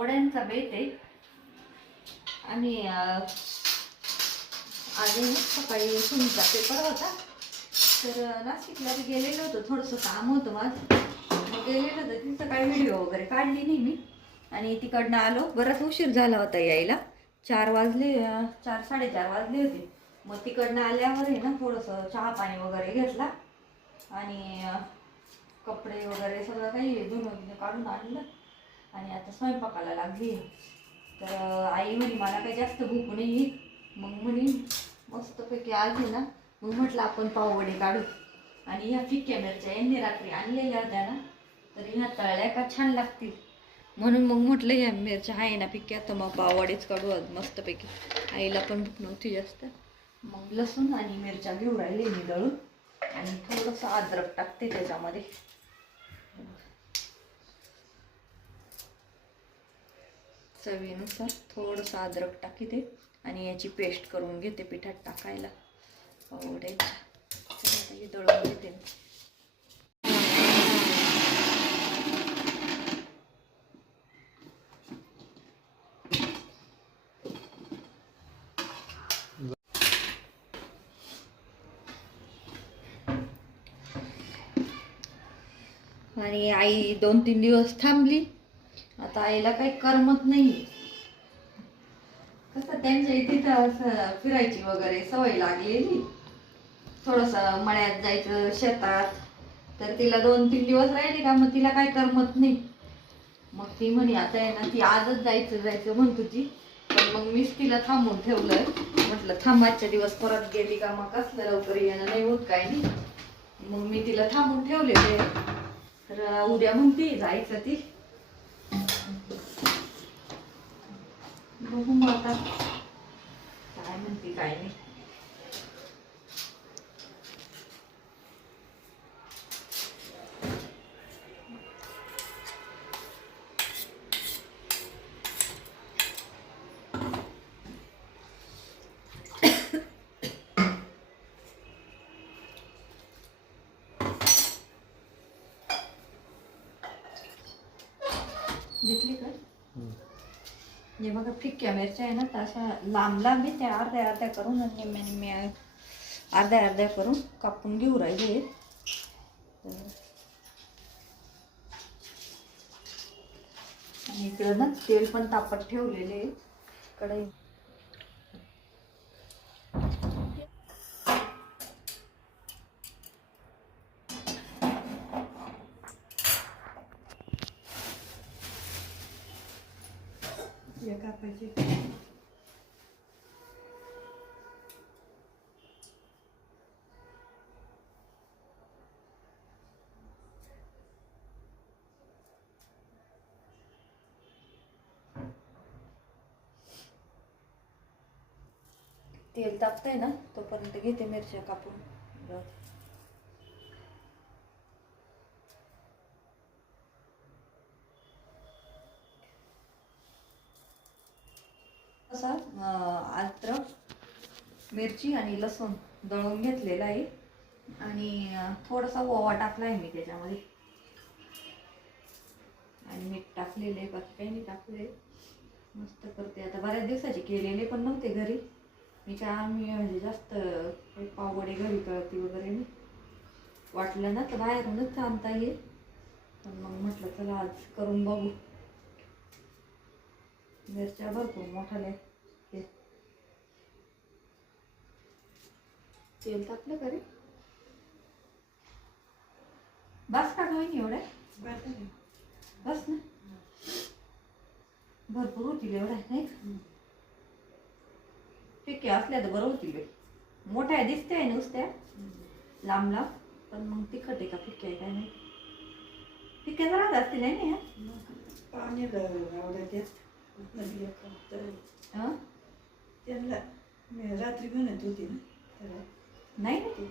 पावड्यांचा बेत आहे. आणि अं, सकाळी सुनीचा पेपर होता. तर नाशिकला बी गेलेलो होतो. थोडंसं काम होतं माझं. मग गेलेलं होतं. तिथं काही व्हिडिओ वगैरे काढली नाही मी. आणि तिकडनं आलो. बराच उशीर झाला होता यायला. चार वाजले चार साडेचार वाजले होते. मग तिकडनं आल्यावर आहे ना थोडंसं चहा पाणी वगैरे घेतला. आणि कपडे वगैरे सगळं काही धुणं काढून आणलं. आणि आता स्वयंपाकाला लागली तर आई म्हणे मला काही जास्त भूक नाही मग म्हणे मस्तपैकी आज आहे ना मग म्हटलं आपण पाववडे काढू. आणि ह्या फिक्क्या मिरच्या यांनी रात्री आणलेल्या होत्या ना तर ह्या तळल्या का छान लागतील. म्हणून मग म्हटलं ह्या मिरच्या आहे ना पिक्या तर मग पाववडेच काढू आज मस्तपैकी. आईला पण भूक नव्हती जास्त. मग लसूण आणि मिरच्या घेऊ राहिले मी दळून. आणि थोडंसं अद्रक टाकते त्याच्यामध्ये. चवीनुसार थोडंसं अद्रक टाकीते आणि याची पेस्ट करून घेते पिठात टाकायला. आवडेल दळून घेते आणि आई दोन तीन दिवस थांबली. आता आईला काही करमत नाही कसं त्यांच्या इथे तर असं फिरायची वगैरे सवय लागलेली. थोडंसं मळ्यात जायचं शेतात. तर तिला दोन तीन दिवस राहिले का मग तिला काय करमत नाही. मग ती म्हणे आता आहे ना ती आजच जायचं जायचं म्हणतो ती पण मग मीच तिला थांबून ठेवलंय म्हटलं थांबाच्या दिवस परत गेली का मग कसलं लवकर येणं नाही होत काय नाही. मग मी तिला थांबून ठेवलेले तर उद्या म्हणते जायचं ती. बघू मग आता काय म्हणते काय नाही घेतली का हे बघा फिक्क्या मिरच्या आहे ना तर अशा लांब लांब आहे त्या अर्ध्या अर्ध्या करून आणि निम्म्या निम्म्या अर्ध्या अर्ध्या करून कापून घेऊ राहिले आणि इकडं ना तेल पण तापत ठेवलेले आहे कढई. हे कापायचे तेल तापतंय ना तोपर्यंत घेते मिरच्या कापून बरं. असा अं, अद्रक मिरची आणि लसूण दळून घेतलेला आहे. आणि थोडासा ओवा टाकला आहे मी त्याच्यामध्ये. आणि मीठ टाकलेले बाकी काही नाही टाकले मस्त करते. आता बऱ्याच दिवसाचे केलेले पण नव्हते घरी. मी चहा आम्ही म्हणजे जास्त काही घरी करते वगैरे मी. वाटलं ना तर बाहेरूनच आणता येईल. पण मग म्हटलं चला आज करून बघू. मिरच्या भरपूर मोठाल्या ते तेल टाकलं का रे? बस का नाही एवढ्या बस ना. भरपूर होतील एवढ्या नाही? ठीक आहे असल्या तर बरं होतील. मोठ्या दिसते आहे नुसत्या. लांब लांब. पण मग तिखट आहे का फिक्या आहे काय नाही फिक्या राहत असतील आहे ना पाणी हं? त्यांना मी रात्री म्हणत होती ना. तर नाही ना ते,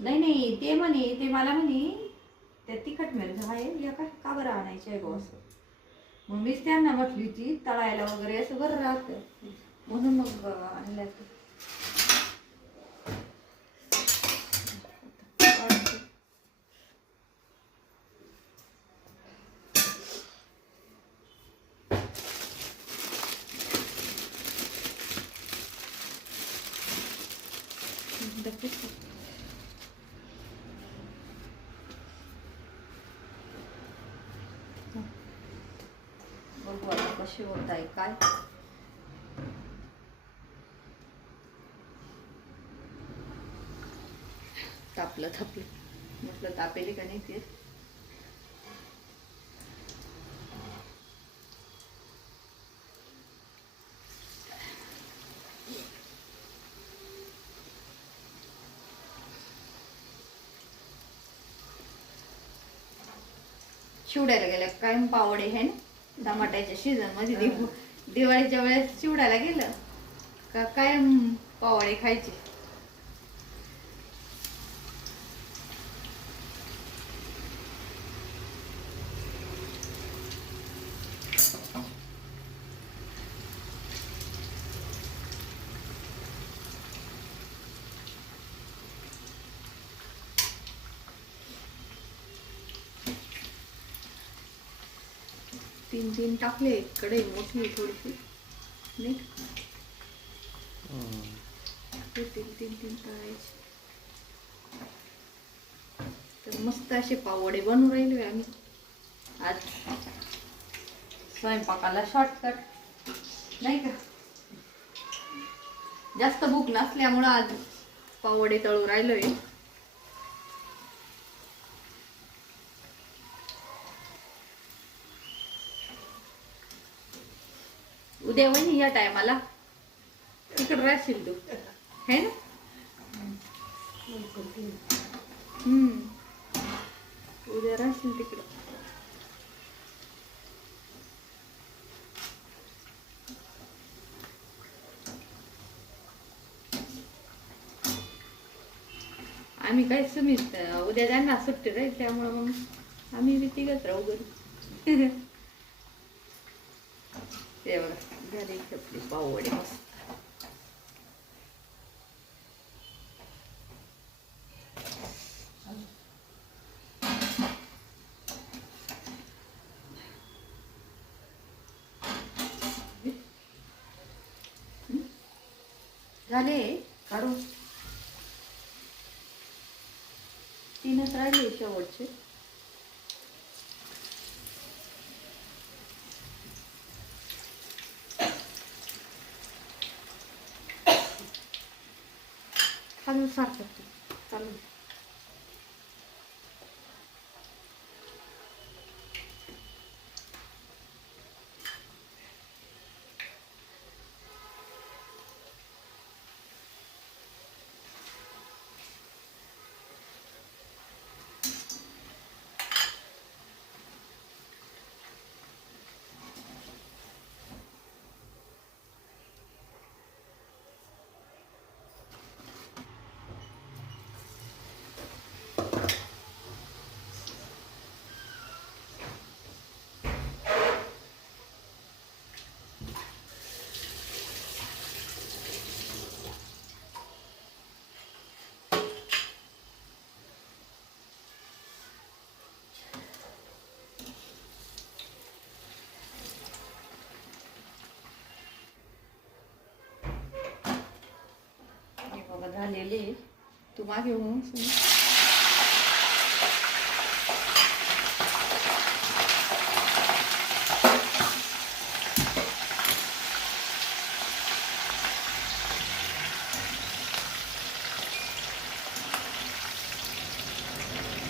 नाही नाही ते म्हणे ते मला म्हणे त्या तिखट मिरच्या आहे या का का बरं आणायच्या आहे गो असं. मग मीच त्यांना म्हटली होती तळायला वगैरे असं बरं राहतं. म्हणून मग अं, कशी होत आहे काय? तापलं तापलं. म्हटलं तापेली का नाही ते शिवडायला गेल्या काय पावडे आहे ना? टमाट्याच्या सीझनमध्ये दिव- दिवाळीच्या वेळेस शिवडायला गेलं का काय पावडे खायचे. तीन तीन टाकले कडे मोठी थोडीशी नाही तीन तीन तीन तळायचे. तर मस्त असे पावडे बनवून राहिले आम्ही. आज स्वयंपाकाला शॉर्टकट नाही का? जास्त भूक नसल्यामुळं आज पावडे तळू राहिलोय. उद्या वहिनी या टायमाला. तिकडं राहशील तू. है ना? हम्म. उद्या राहशील तिकडं. आम्ही काय सुमित उद्या त्यांना सुट्टी राहील त्यामुळं मग आम्ही बी तिघच राहू घरी ते बघा झाली आपली पावडे मस्त झाले काढू तीनच राहिले शेवटचे. अजून सारखं चालू हे बघा झालेले तू मागे होऊन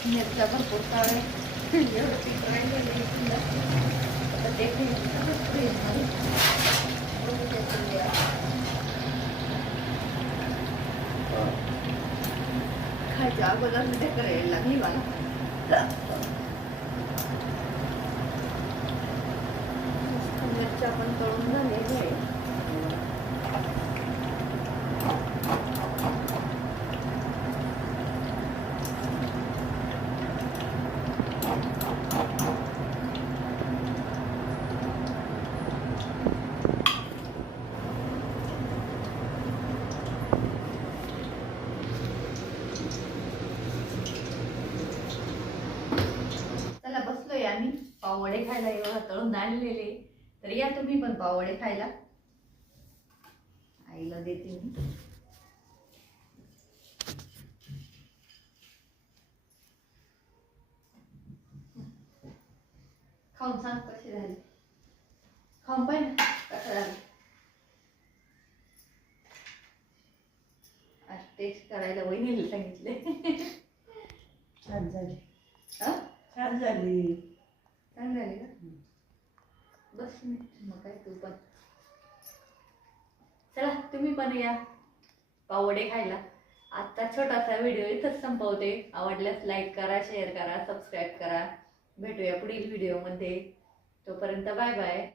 मिरच्या भरपूर काय एवढं ते काही सगळं फ्रीजमध्ये. बघू ते सगळे. खायच्या अगोदर मी करायला लागली मला. मिरच्या पण तळून झालेली आहे पावडे खायला एवढा तळून आणलेले. तर या तुम्ही पण पावडे खायला. आईला देते मी. खाऊन सांग कसे झाले. खाऊन पाहिजे ना कसं झालं. तेच करायला वहिनीला सांगितले छान झाली. छान झाली. चांगली झाली का बस मी मग काय तू पण. चला तुम्ही पण या. पावडे खायला. आजचा छोटासा व्हिडिओ इथंच संपवते. आवडल्यास लाईक करा शेअर करा सबस्क्राईब करा. भेटूया पुढील व्हिडिओमध्ये तोपर्यंत बाय बाय